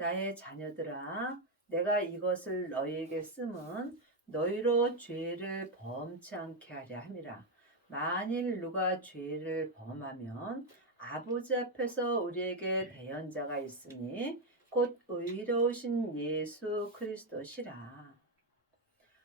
나의 자녀들아, 내가 이것을 너희에게 쓰면 너희로 죄를 범치 않게 하려 함이라. 만일 누가 죄를 범하면 아버지 앞에서 우리에게 대언자가 있으니 곧 의로우신 예수 그리스도시라.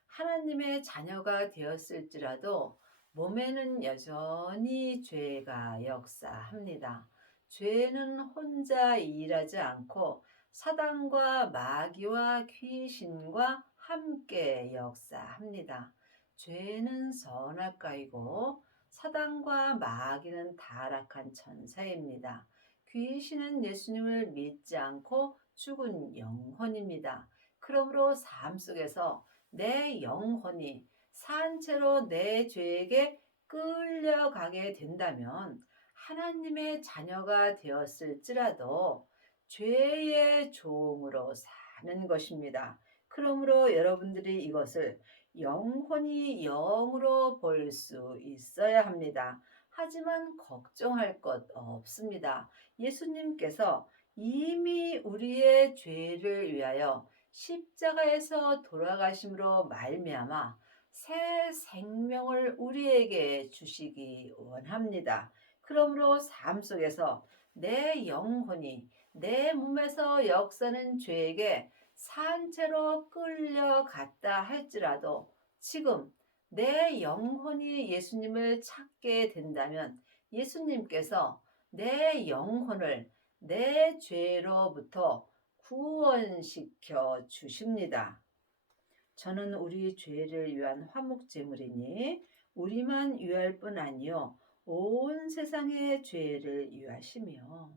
하나님의 자녀가 되었을지라도 몸에는 여전히 죄가 역사합니다. 죄는 혼자 일하지 않고 사단과 마귀와 귀신과 함께 역사합니다. 죄는 선악과이고 사단과 마귀는 타락한 천사입니다. 귀신은 예수님을 믿지 않고 죽은 영혼입니다. 그러므로 삶 속에서 내 영혼이 산채로 내 죄에게 끌려가게 된다면 하나님의 자녀가 되었을지라도 죄의 종으로 사는 것입니다. 그러므로 여러분들이 이것을 영혼이 영으로 볼 수 있어야 합니다. 하지만 걱정할 것 없습니다. 예수님께서 이미 우리의 죄를 위하여 십자가에서 돌아가심으로 말미암아 새 생명을 우리에게 주시기 원합니다. 그러므로 삶 속에서 내 영혼이 내 몸에서 역사는 죄에게 산채로 끌려갔다 할지라도 지금 내 영혼이 예수님을 찾게 된다면 예수님께서 내 영혼을 내 죄로부터 구원시켜 주십니다. 저는 우리 죄를 위한 화목제물이니 우리만 위할 뿐 아니요 온 세상의 죄를 위하시며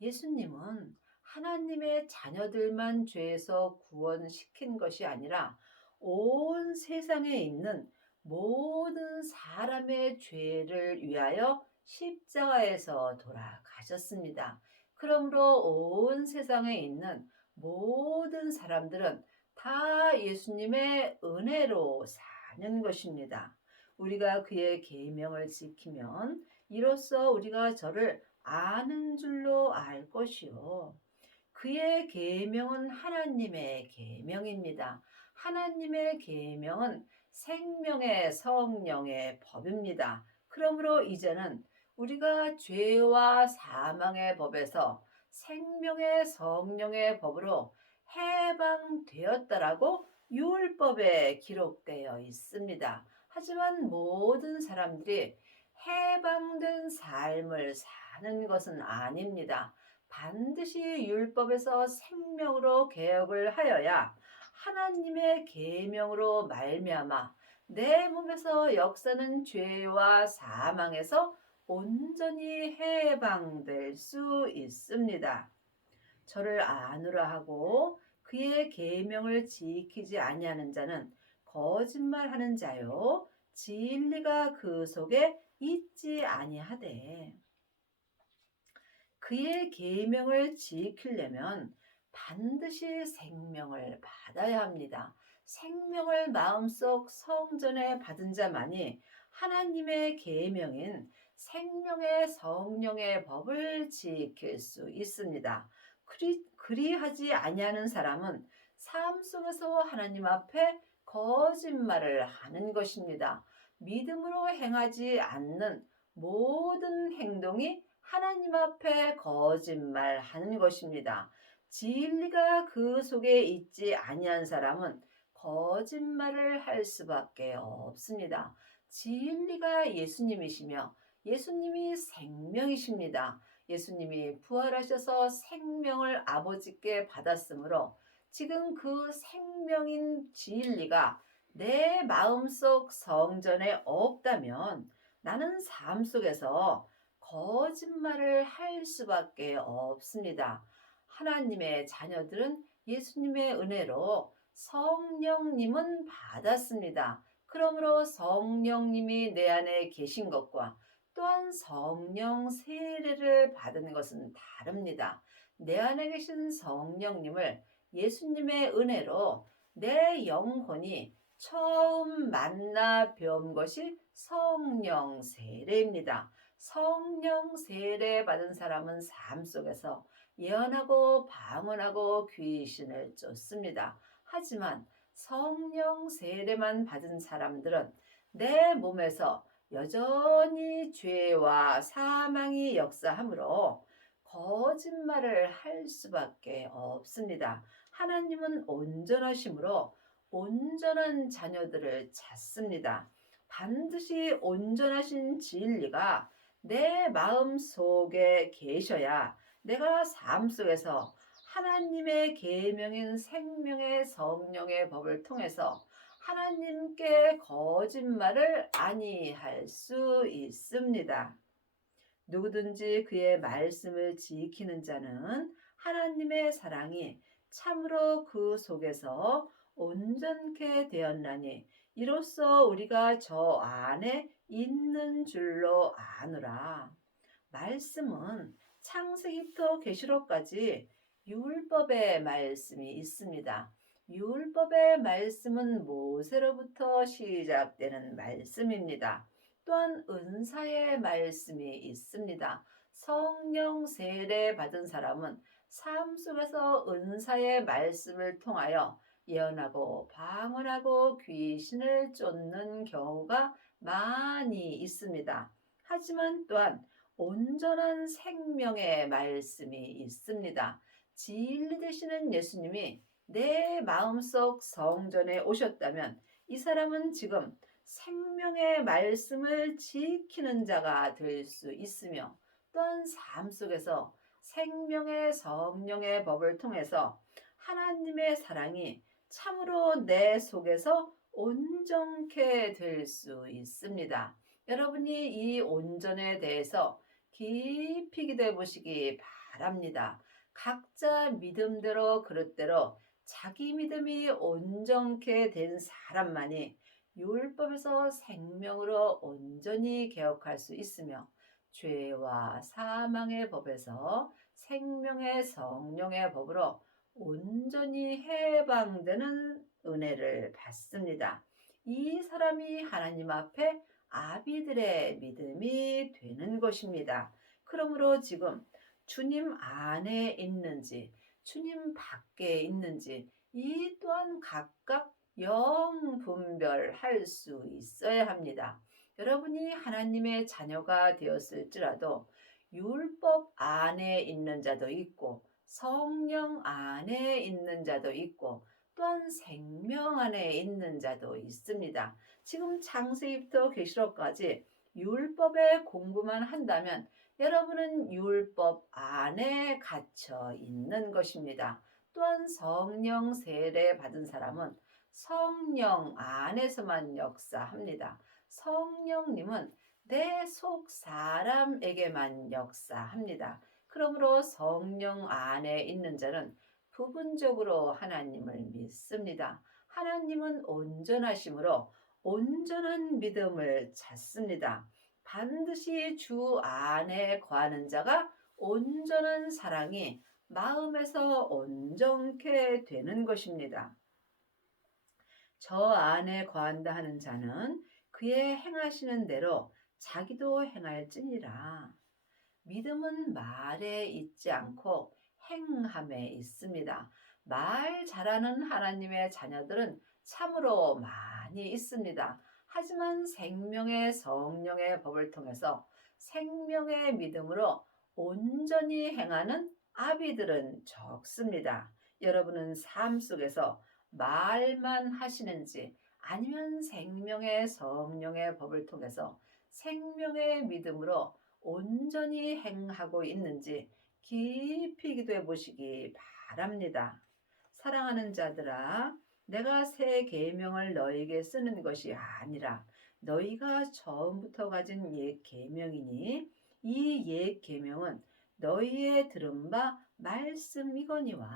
예수님은 하나님의 자녀들만 죄에서 구원시킨 것이 아니라 온 세상에 있는 모든 사람의 죄를 위하여 십자가에서 돌아가셨습니다. 그러므로 온 세상에 있는 모든 사람들은 다 예수님의 은혜로 사는 것입니다. 우리가 그의 계명을 지키면 이로써 우리가 저를 아는 줄로 알 것이요. 그의 계명은 하나님의 계명입니다. 하나님의 계명은 생명의 성령의 법입니다. 그러므로 이제는 우리가 죄와 사망의 법에서 생명의 성령의 법으로 해방되었다라고 율법에 기록되어 있습니다. 하지만 모든 사람들이 해방된 삶을 사는 것은 아닙니다. 반드시 율법에서 생명으로 개혁을 하여야 하나님의 계명으로 말미암아 내 몸에서 역사는 죄와 사망에서 온전히 해방될 수 있습니다. 저를 아노라 하고 그의 계명을 지키지 아니하는 자는 거짓말하는 자요 진리가 그 속에 있지 아니하되 그의 계명을 지키려면 반드시 생명을 받아야 합니다. 생명을 마음속 성전에 받은 자만이 하나님의 계명인 생명의 성령의 법을 지킬 수 있습니다. 그리하지 아니하는 사람은 삶 속에서 하나님 앞에 거짓말을 하는 것입니다. 믿음으로 행하지 않는 모든 행동이 하나님 앞에 거짓말하는 것입니다. 진리가 그 속에 있지 아니한 사람은 거짓말을 할 수밖에 없습니다. 진리가 예수님이시며 예수님이 생명이십니다. 예수님이 부활하셔서 생명을 아버지께 받았으므로 지금 그 생명인 진리가 내 마음속 성전에 없다면 나는 삶 속에서 거짓말을 할 수밖에 없습니다. 하나님의 자녀들은 예수님의 은혜로 성령님은 받았습니다. 그러므로 성령님이 내 안에 계신 것과 또한 성령 세례를 받은 것은 다릅니다. 내 안에 계신 성령님을 예수님의 은혜로 내 영혼이 처음 만나 배운 것이 성령 세례입니다. 성령 세례 받은 사람은 삶 속에서 예언하고 방언하고 귀신을 쫓습니다. 하지만 성령 세례만 받은 사람들은 내 몸에서 여전히 죄와 사망이 역사하므로 거짓말을 할 수밖에 없습니다. 하나님은 온전하심으로 온전한 자녀들을 찾습니다. 반드시 온전하신 진리가 내 마음 속에 계셔야 내가 삶 속에서 하나님의 계명인 생명의 성령의 법을 통해서 하나님께 거짓말을 아니할 수 있습니다. 누구든지 그의 말씀을 지키는 자는 하나님의 사랑이 참으로 그 속에서 온전케 되었나니 이로써 우리가 저 안에 있는 줄로 아노라. 말씀은 창세기부터 계시록까지 율법의 말씀이 있습니다. 율법의 말씀은 모세로부터 시작되는 말씀입니다. 또한 은사의 말씀이 있습니다. 성령 세례 받은 사람은 삶 속에서 은사의 말씀을 통하여 예언하고 방언하고 귀신을 쫓는 경우가 많이 있습니다. 하지만 또한 온전한 생명의 말씀이 있습니다. 진리 되시는 예수님이 내 마음속 성전에 오셨다면 이 사람은 지금 생명의 말씀을 지키는 자가 될 수 있으며 또한 삶 속에서 생명의 성령의 법을 통해서 하나님의 사랑이 참으로 내 속에서 온전케 될 수 있습니다. 여러분이 이 온전에 대해서 깊이 기도해 보시기 바랍니다. 각자 믿음대로 그릇대로 자기 믿음이 온전케 된 사람만이 율법에서 생명으로 온전히 개혁할 수 있으며 죄와 사망의 법에서 생명의 성령의 법으로 온전히 해방되는 은혜를 받습니다. 이 사람이 하나님 앞에 아비들의 믿음이 되는 것입니다. 그러므로 지금 주님 안에 있는지 주님 밖에 있는지 이 또한 각각 영 분별할 수 있어야 합니다. 여러분이 하나님의 자녀가 되었을지라도 율법 안에 있는 자도 있고 성령 안에 있는 자도 있고 또한 생명 안에 있는 자도 있습니다. 지금 창세기부터 계시록까지 율법의 공부만 한다면 여러분은 율법 안에 갇혀 있는 것입니다. 또한 성령 세례 받은 사람은 성령 안에서만 역사합니다. 성령님은 내 속 사람에게만 역사합니다. 그러므로 성령 안에 있는 자는 부분적으로 하나님을 믿습니다. 하나님은 온전하심으로 온전한 믿음을 찾습니다. 반드시 주 안에 거하는 자가 온전한 사랑이 마음에서 온전케 되는 것입니다. 저 안에 거한다 하는 자는 그의 행하시는 대로 자기도 행할지니라. 믿음은 말에 있지 않고 행함에 있습니다. 말 잘하는 하나님의 자녀들은 참으로 많이 있습니다. 하지만 생명의 성령의 법을 통해서 생명의 믿음으로 온전히 행하는 아비들은 적습니다. 여러분은 삶 속에서 말만 하시는지 아니면 생명의 성령의 법을 통해서 생명의 믿음으로 온전히 행하고 있는지 깊이 기도해 보시기 바랍니다. 사랑하는 자들아, 내가 새 계명을 너희에게 쓰는 것이 아니라 너희가 처음부터 가진 옛 계명이니 이 옛 계명은 너희의 들은 바 말씀이거니와.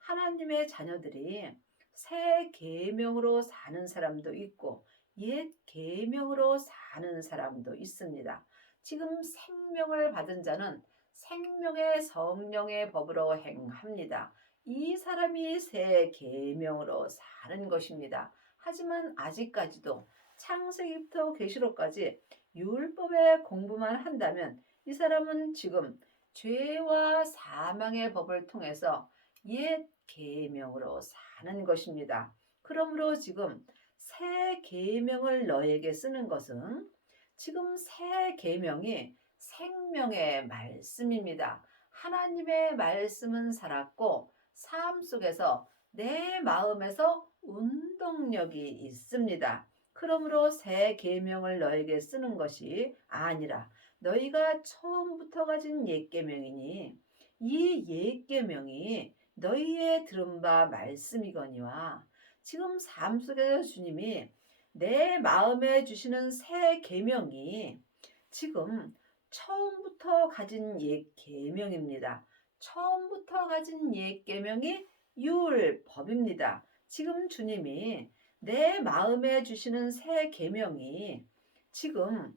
하나님의 자녀들이 새 계명으로 사는 사람도 있고 옛 계명으로 사는 사람도 있습니다. 지금 생명을 받은 자는 생명의 성령의 법으로 행합니다. 이 사람이 새 계명으로 사는 것입니다. 하지만 아직까지도 창세기부터 계시록까지 율법의 공부만 한다면 이 사람은 지금 죄와 사망의 법을 통해서 옛 계명으로 사는 것입니다. 그러므로 지금 새 계명을 너에게 쓰는 것은 지금 새 계명이 생명의 말씀입니다. 하나님의 말씀은 살았고 삶 속에서 내 마음에서 운동력이 있습니다. 그러므로 새 계명을 너에게 쓰는 것이 아니라 너희가 처음부터 가진 옛 계명이니 이 옛 계명이 너희의 들은 바 말씀이거니와 지금 삶 속에서 주님이 내 마음에 주시는 새 계명이 지금 처음부터 가진 옛 계명입니다. 처음부터 가진 옛 계명이 율법입니다. 지금 주님이 내 마음에 주시는 새 계명이 지금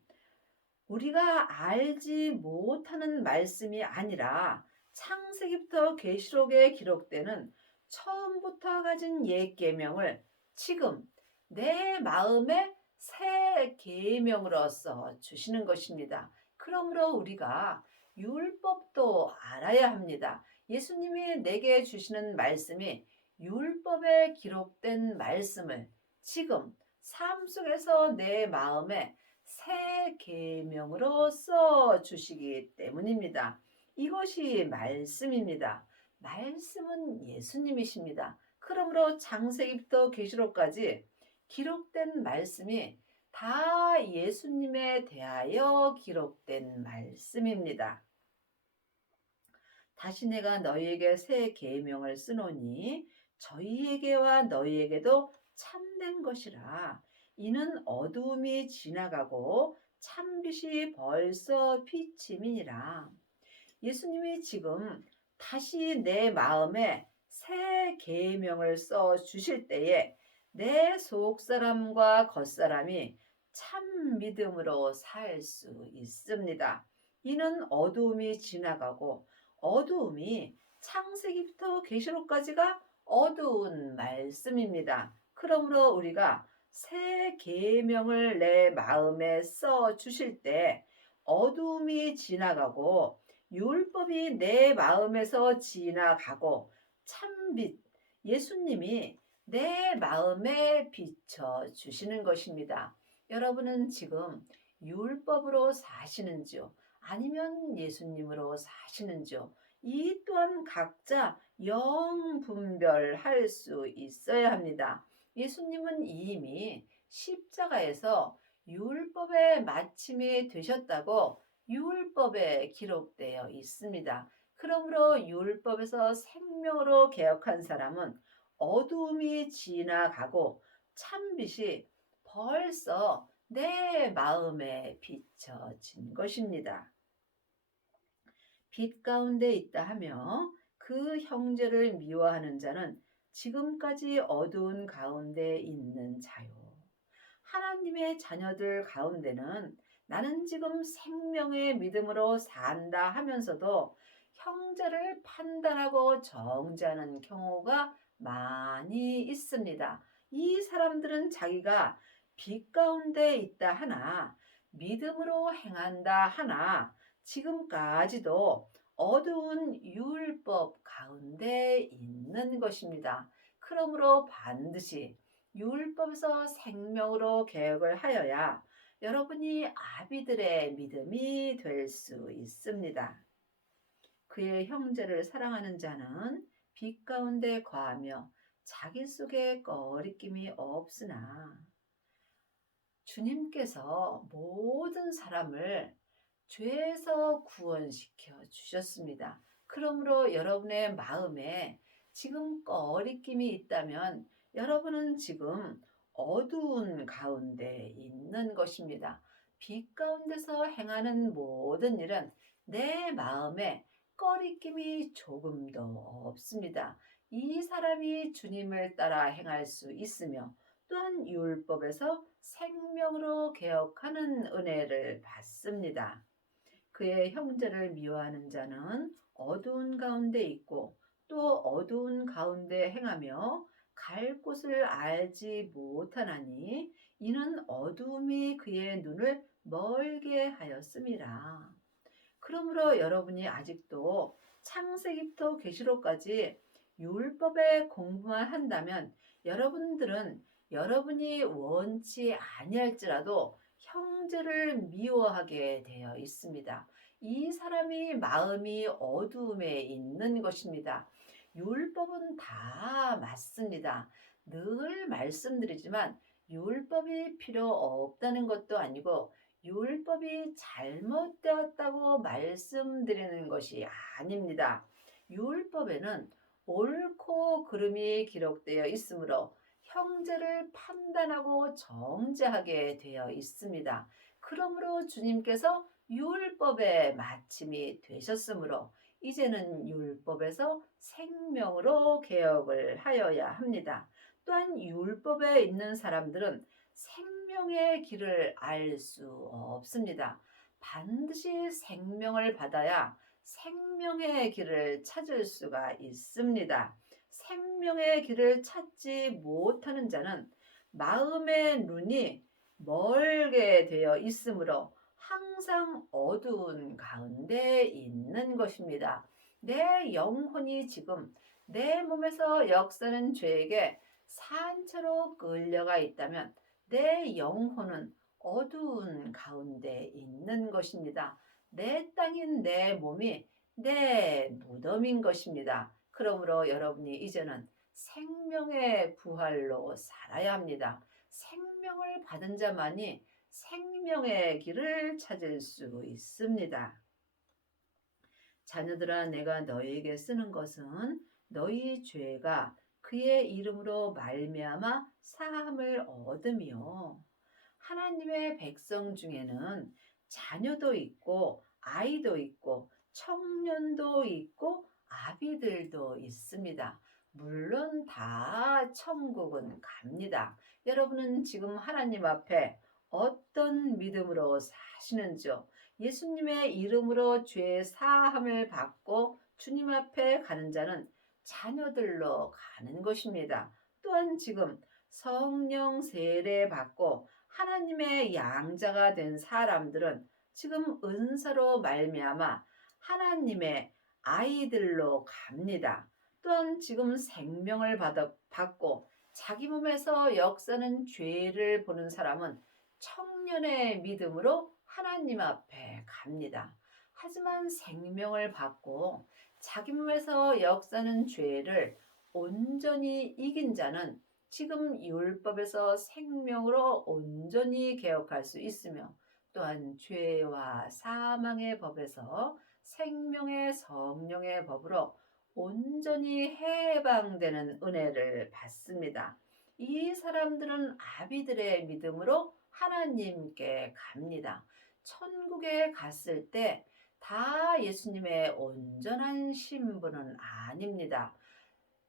우리가 알지 못하는 말씀이 아니라 창세기부터 계시록에 기록되는 처음부터 가진 옛 계명을 지금 내 마음에 새 계명으로서 주시는 것입니다. 그러므로 우리가 율법도 알아야 합니다. 예수님이 내게 주시는 말씀이 율법에 기록된 말씀을 지금 삶 속에서 내 마음에 새 계명으로 써 주시기 때문입니다. 이것이 말씀입니다. 말씀은 예수님이십니다. 그러므로 창세기부터 계시록까지 기록된 말씀이 다 예수님에 대하여 기록된 말씀입니다. 다시 내가 너희에게 새 계명을 쓰노니 저희에게와 너희에게도 참된 것이라. 이는 어두움이 지나가고 참빛이 벌써 비침이니라. 예수님이 지금 다시 내 마음에 새 계명을 써 주실 때에 내 속사람과 겉사람이 참 믿음으로 살 수 있습니다. 이는 어두움이 지나가고 어두움이 창세기부터 계시록까지가 어두운 말씀입니다. 그러므로 우리가 새 계명을 내 마음에 써 주실 때 어두움이 지나가고 율법이 내 마음에서 지나가고 참빛 예수님이 내 마음에 비춰 주시는 것입니다. 여러분은 지금 율법으로 사시는지요? 아니면 예수님으로 사시는지요? 이 또한 각자 영분별할 수 있어야 합니다. 예수님은 이미 십자가에서 율법의 마침이 되셨다고 율법에 기록되어 있습니다. 그러므로 율법에서 생명으로 개혁한 사람은 어두움이 지나가고 참빛이 벌써 내 마음에 비춰진 것입니다. 빛 가운데 있다 하며 그 형제를 미워하는 자는 지금까지 어두운 가운데 있는 자요. 하나님의 자녀들 가운데는 나는 지금 생명의 믿음으로 산다 하면서도 형제를 판단하고 정죄하는 경우가 많이 있습니다. 이 사람들은 자기가 빛 가운데 있다 하나 믿음으로 행한다 하나 지금까지도 어두운 율법 가운데 있는 것입니다. 그러므로 반드시 율법에서 생명으로 개혁을 하여야 여러분이 아비들의 믿음이 될 수 있습니다. 그의 형제를 사랑하는 자는 빛 가운데 거하며 자기 속에 꺼리낌이 없으나 주님께서 모든 사람을 죄에서 구원시켜 주셨습니다. 그러므로 여러분의 마음에 지금 꺼리낌이 있다면 여러분은 지금 어두운 가운데 있는 것입니다. 빛 가운데서 행하는 모든 일은 내 마음에 꺼리낌이 조금도 없습니다. 이 사람이 주님을 따라 행할 수 있으며 또한 율법에서 생명으로 개혁하는 은혜를 받습니다. 그의 형제를 미워하는 자는 어두운 가운데 있고 또 어두운 가운데 행하며 갈 곳을 알지 못하나니 이는 어두움이 그의 눈을 멀게 하였음이라. 그러므로 여러분이 아직도 창세기부터 계시록까지 율법의 공부만 한다면 여러분들은 여러분이 원치 아니할지라도 형제를 미워하게 되어 있습니다. 이 사람이 마음이 어두움에 있는 것입니다. 율법은 다 맞습니다. 늘 말씀드리지만 율법이 필요 없다는 것도 아니고 율법이 잘못되었다고 말씀드리는 것이 아닙니다. 율법에는 옳고 그름이 기록되어 있으므로 형제를 판단하고 정죄하게 되어 있습니다. 그러므로 주님께서 율법의 마침이 되셨으므로 이제는 율법에서 생명으로 개혁을 하여야 합니다. 또한 율법에 있는 사람들은 생명의 길을 알 수 없습니다. 반드시 생명을 받아야 생명의 길을 찾을 수가 있습니다. 생명의 길을 찾지 못하는 자는 마음의 눈이 멀게 되어 있으므로 항상 어두운 가운데 있는 것입니다. 내 영혼이 지금 내 몸에서 역사는 죄에게 산채로 끌려가 있다면 내 영혼은 어두운 가운데 있는 것입니다. 내 땅인 내 몸이 내 무덤인 것입니다. 그러므로 여러분이 이제는 생명의 부활로 살아야 합니다. 생명을 받은 자만이 생명의 길을 찾을 수 있습니다. 자녀들아, 내가 너희에게 쓰는 것은 너희 죄가 그의 이름으로 말미암아 사함을 얻으며, 하나님의 백성 중에는 자녀도 있고 아이도 있고 청년도 있고 아비들도 있습니다. 물론 다 천국은 갑니다. 여러분은 지금 하나님 앞에 어떤 믿음으로 사시는지요? 예수님의 이름으로 죄 사함을 받고 주님 앞에 가는 자는 자녀들로 가는 것입니다. 또한 지금 성령 세례 받고 하나님의 양자가 된 사람들은 지금 은사로 말미암아 하나님의 아이들로 갑니다. 또한 지금 생명을 받고 자기 몸에서 역사는 죄를 보는 사람은 청년의 믿음으로 하나님 앞에 갑니다. 하지만 생명을 받고 자기 몸에서 역사는 죄를 온전히 이긴 자는 지금 율법에서 생명으로 온전히 개혁할 수 있으며, 또한 죄와 사망의 법에서 생명의 성령의 법으로 온전히 해방되는 은혜를 받습니다. 이 사람들은 아비들의 믿음으로 하나님께 갑니다. 천국에 갔을 때 다 예수님의 온전한 신부는 아닙니다.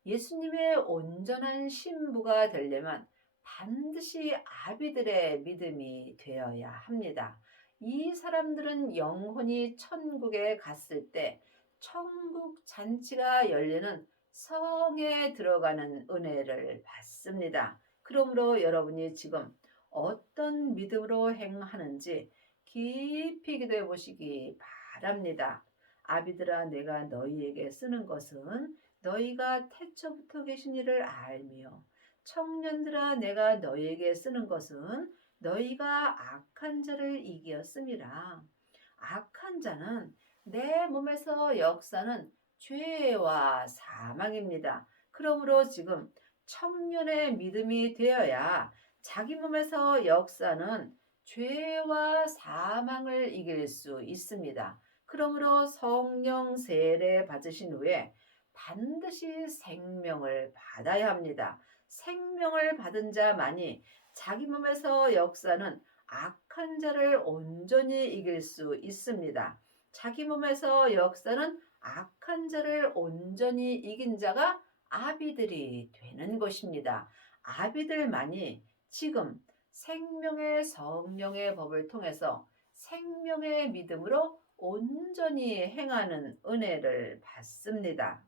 예수님의 온전한 신부가 되려면 반드시 아비들의 믿음이 되어야 합니다. 이 사람들은 영혼이 천국에 갔을 때 천국 잔치가 열리는 성에 들어가는 은혜를 받습니다. 그러므로 여러분이 지금 어떤 믿음으로 행하는지 깊이 기도해 보시기 바랍니다. 아비들아, 내가 너희에게 쓰는 것은 너희가 태초부터 계신 이를 알며, 청년들아, 내가 너희에게 쓰는 것은 너희가 악한 자를 이기었음이라. 악한 자는 내 몸에서 역사는 죄와 사망입니다. 그러므로 지금 청년의 믿음이 되어야 자기 몸에서 역사는 죄와 사망을 이길 수 있습니다. 그러므로 성령 세례 받으신 후에 반드시 생명을 받아야 합니다. 생명을 받은 자만이 자기 몸에서 역사는 악한 자를 온전히 이길 수 있습니다. 자기 몸에서 역사는 악한 자를 온전히 이긴 자가 아비들이 되는 것입니다. 아비들만이 지금 생명의 성령의 법을 통해서 생명의 믿음으로 온전히 행하는 은혜를 받습니다.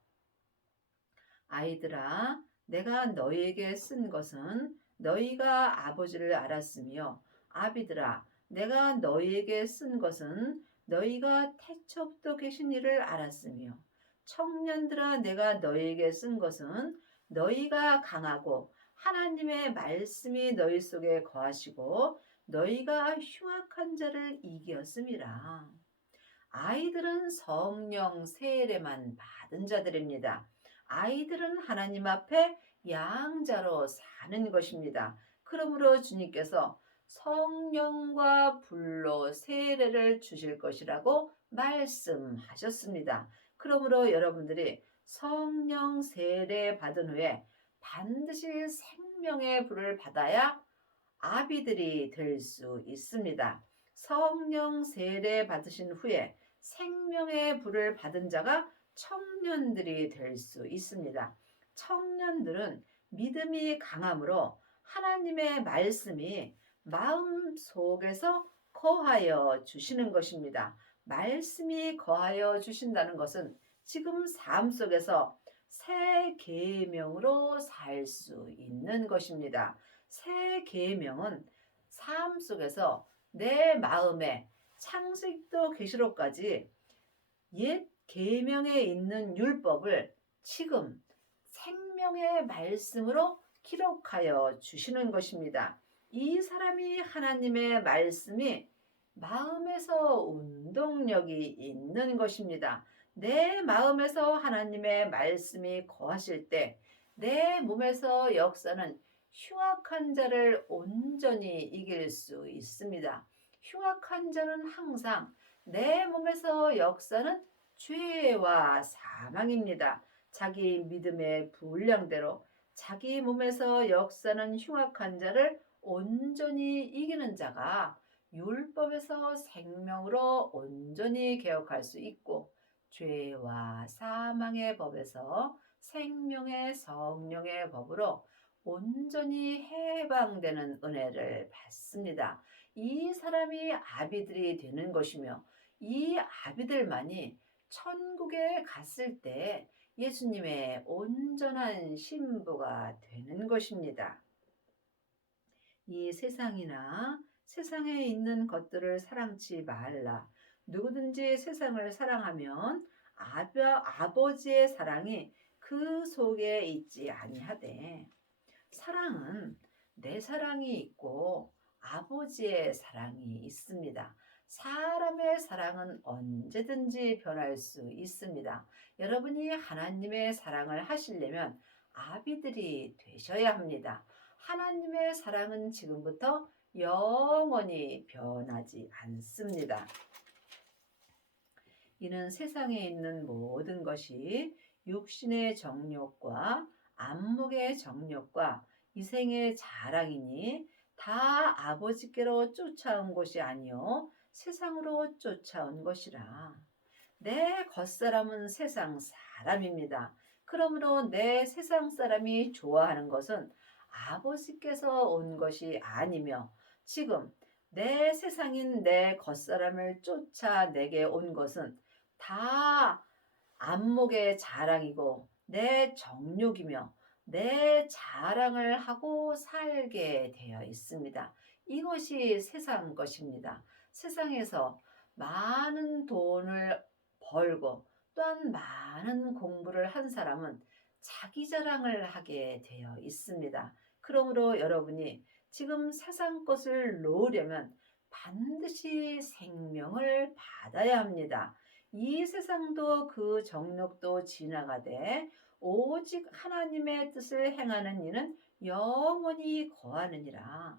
아이들아, 내가 너희에게 쓴 것은 너희가 아버지를 알았으며, 아비들아, 내가 너희에게 쓴 것은 너희가 태초부터 계신 이를 알았으며 청년들아 내가 너희에게 쓴 것은 너희가 강하고 하나님의 말씀이 너희 속에 거하시고 너희가 흉악한 자를 이기었음이라. 아이들은 성령 세례만 받은 자들입니다. 아이들은 하나님 앞에 양자로 사는 것입니다. 그러므로 주님께서 성령과 불로 세례를 주실 것이라고 말씀하셨습니다. 그러므로 여러분들이 성령 세례 받은 후에 반드시 생명의 불을 받아야 아비들이 될 수 있습니다. 성령 세례 받으신 후에 생명의 불을 받은 자가 청년들이 될 수 있습니다. 청년들은 믿음이 강함으로 하나님의 말씀이 마음 속에서 거하여 주시는 것입니다. 말씀이 거하여 주신다는 것은 지금 삶 속에서 새 계명으로 살 수 있는 것입니다. 새 계명은 삶 속에서 내 마음에 창세기부터 계시록까지 옛 계명에 있는 율법을 지금 생명의 말씀으로 기록하여 주시는 것입니다. 이 사람이 하나님의 말씀이 마음에서 운동력이 있는 것입니다. 내 마음에서 하나님의 말씀이 거하실 때 내 몸에서 역사는 흉악한 자를 온전히 이길 수 있습니다. 흉악한 자는 항상 내 몸에서 역사는 죄와 사망입니다. 자기 믿음의 분량대로 자기 몸에서 역사는 흉악한 자를 온전히 이기는 자가 율법에서 생명으로 온전히 개혁할 수 있고 죄와 사망의 법에서 생명의 성령의 법으로 온전히 해방되는 은혜를 받습니다. 이 사람이 아비들이 되는 것이며 이 아비들만이 천국에 갔을 때 예수님의 온전한 신부가 되는 것입니다. 이 세상이나 세상에 있는 것들을 사랑치 말라. 누구든지 세상을 사랑하면 아버지의 사랑이 그 속에 있지 아니하되 사랑은 내 사랑이 있고 아버지의 사랑이 있습니다. 사람의 사랑은 언제든지 변할 수 있습니다. 여러분이 하나님의 사랑을 하시려면 아비들이 되셔야 합니다. 하나님의 사랑은 지금부터 영원히 변하지 않습니다. 이는 세상에 있는 모든 것이 육신의 정욕과 안목의 정욕과 이생의 자랑이니 다 아버지께로 쫓아온 것이 아니요 세상으로 쫓아온 것이라. 내 겉사람은 세상 사람입니다. 그러므로 내 세상 사람이 좋아하는 것은 아버지께서 온 것이 아니며 지금 내 세상인 내 겉사람을 쫓아 내게 온 것은 다 안목의 자랑이고 내 정욕이며 내 자랑을 하고 살게 되어 있습니다. 이것이 세상 것입니다. 세상에서 많은 돈을 벌고 또한 많은 공부를 한 사람은 자기 자랑을 하게 되어 있습니다. 그러므로 여러분이 지금 세상 것을 놓으려면 반드시 생명을 받아야 합니다. 이 세상도 그 정욕도 지나가되 오직 하나님의 뜻을 행하는 이는 영원히 거하느니라.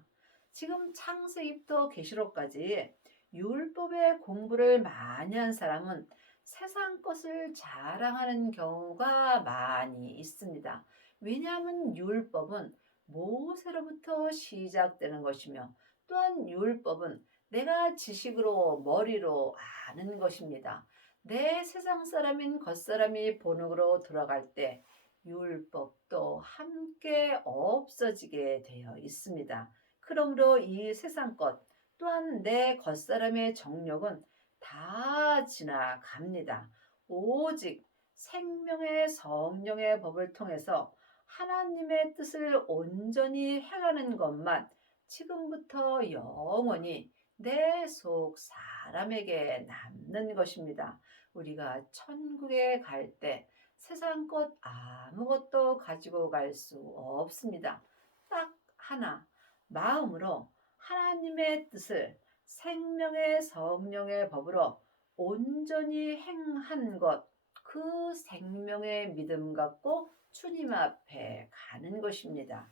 지금 창세기부터 계시록까지 율법의 공부를 많이 한 사람은 세상 것을 자랑하는 경우가 많이 있습니다. 왜냐하면 율법은 모세로부터 시작되는 것이며 또한 율법은 내가 지식으로 머리로 아는 것입니다. 내 세상 사람인 겉사람이 본능으로 들어갈 때 율법도 함께 없어지게 되어 있습니다. 그러므로 이 세상 것 또한 내 겉사람의 정욕은 다 지나갑니다. 오직 생명의 성령의 법을 통해서 하나님의 뜻을 온전히 행하는 것만 지금부터 영원히 내 속 사람에게 남는 것입니다. 우리가 천국에 갈 때 세상 것 아무것도 가지고 갈 수 없습니다. 딱 하나, 마음으로 하나님의 뜻을 생명의 성령의 법으로 온전히 행한 것, 그 생명의 믿음 갖고 주님 앞에 가는 것입니다.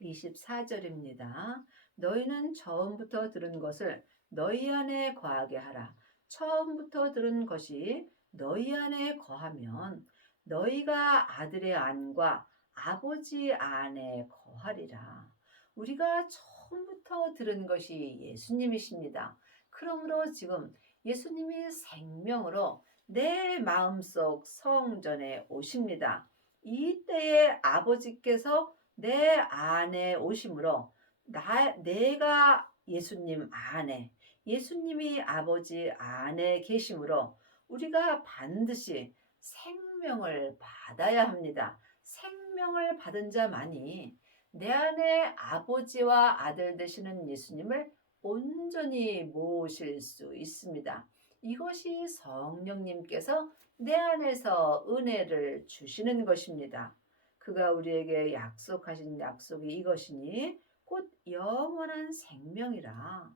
24절입니다. 너희는 처음부터 들은 것을 너희 안에 거하게 하라. 처음부터 들은 것이 너희 안에 거하면 너희가 아들의 안과 아버지 안에 거하리라. 우리가 처음부터 들은 것이 예수님이십니다. 그러므로 지금 예수님이 생명으로 내 마음속 성전에 오십니다. 이때에 아버지께서 내 안에 오심으로 내가 예수님 안에, 예수님이 아버지 안에 계심으로 우리가 반드시 생명을 받아야 합니다. 생명을 받은 자만이 내 안에 아버지와 아들 되시는 예수님을 온전히 모실 수 있습니다. 이것이 성령님께서 내 안에서 은혜를 주시는 것입니다. 그가 우리에게 약속하신 약속이 이것이니 곧 영원한 생명이라.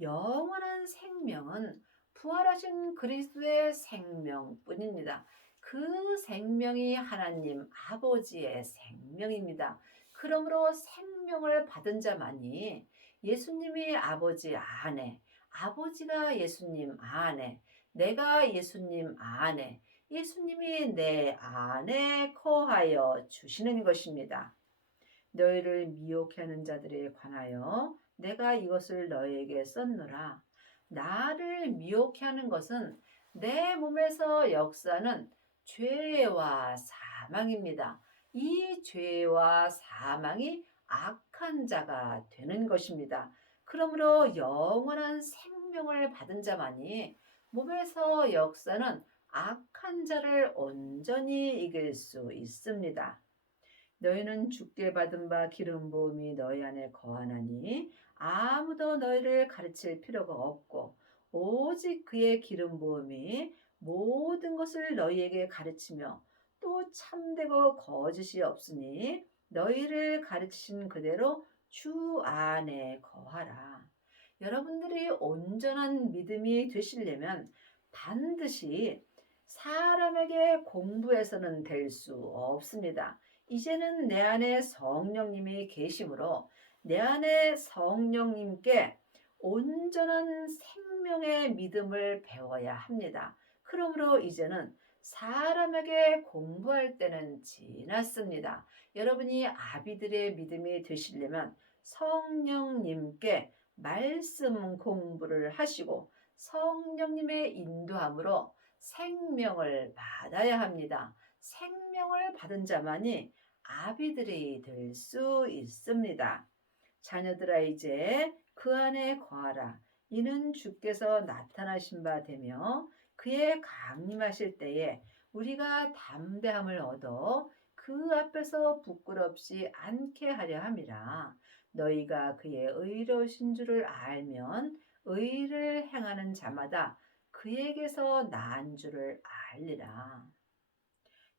영원한 생명은 부활하신 그리스도의 생명뿐입니다. 그 생명이 하나님 아버지의 생명입니다. 그러므로 생명을 받은 자만이 예수님이 아버지 안에, 아버지가 예수님 안에, 내가 예수님 안에, 예수님이 내 안에 거하여 주시는 것입니다. 너희를 미혹해 하는 자들에 관하여 내가 이것을 너희에게 썼노라. 나를 미혹해 하는 것은 내 몸에서 역사는 죄와 사망입니다. 이 죄와 사망이 악한 자가 되는 것입니다. 그러므로 영원한 생명을 받은 자만이 몸에서 역사는 악한 자를 온전히 이길 수 있습니다. 너희는 주께 받은 바 기름 부음이 너희 안에 거하나니 아무도 너희를 가르칠 필요가 없고 오직 그의 기름 부음이 모든 것을 너희에게 가르치며 또 참되고 거짓이 없으니 너희를 가르치신 그대로 주 안에 거하라. 여러분들이 온전한 믿음이 되시려면 반드시 사람에게 공부해서는 될 수 없습니다. 이제는 내 안에 성령님이 계심으로 내 안에 성령님께 온전한 생명의 믿음을 배워야 합니다. 그러므로 이제는 사람에게 공부할 때는 지났습니다. 여러분이 아비들의 믿음이 되시려면 성령님께 말씀 공부를 하시고 성령님의 인도함으로 생명을 받아야 합니다. 생명을 받은 자만이 아비들이 될 수 있습니다. 자녀들아 이제 그 안에 거하라. 이는 주께서 나타나신 바 되며 그의 강림하실 때에 우리가 담대함을 얻어 그 앞에서 부끄럽지 않게 하려 함이라. 너희가 그의 의로우신 줄을 알면 의를 행하는 자마다 그에게서 난 줄을 알리라.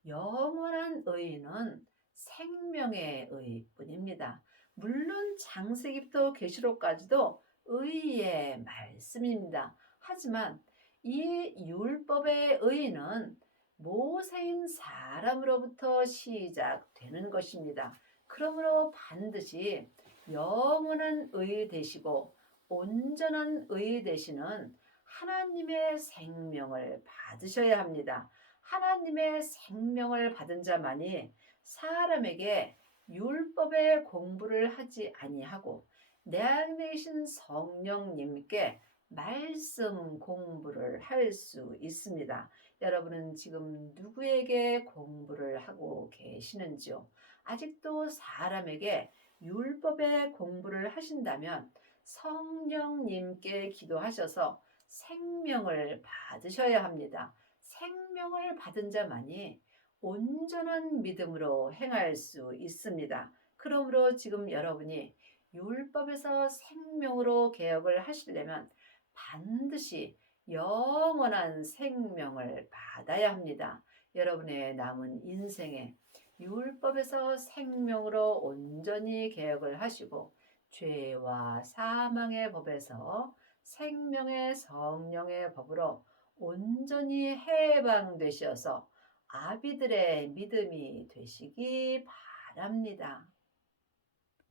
영원한 의는 생명의 의뿐입니다. 물론 창세기부터 계시록까지도 의의 말씀입니다. 하지만 이 율법의 의는 모세인 사람으로부터 시작되는 것입니다. 그러므로 반드시 영원한 의 되시고 온전한 의 되시는 하나님의 생명을 받으셔야 합니다. 하나님의 생명을 받은 자만이 사람에게 율법의 공부를 하지 아니하고 내 안에 계신 성령님께 말씀 공부를 할 수 있습니다. 여러분은 지금 누구에게 공부를 하고 계시는지요? 아직도 사람에게 율법의 공부를 하신다면 성령님께 기도하셔서 생명을 받으셔야 합니다. 생명을 받은 자만이 온전한 믿음으로 행할 수 있습니다. 그러므로 지금 여러분이 율법에서 생명으로 개혁을 하시려면 반드시 영원한 생명을 받아야 합니다. 여러분의 남은 인생에 율법에서 생명으로 온전히 개혁을 하시고 죄와 사망의 법에서 생명의 성령의 법으로 온전히 해방되셔서 아비들의 믿음이 되시기 바랍니다.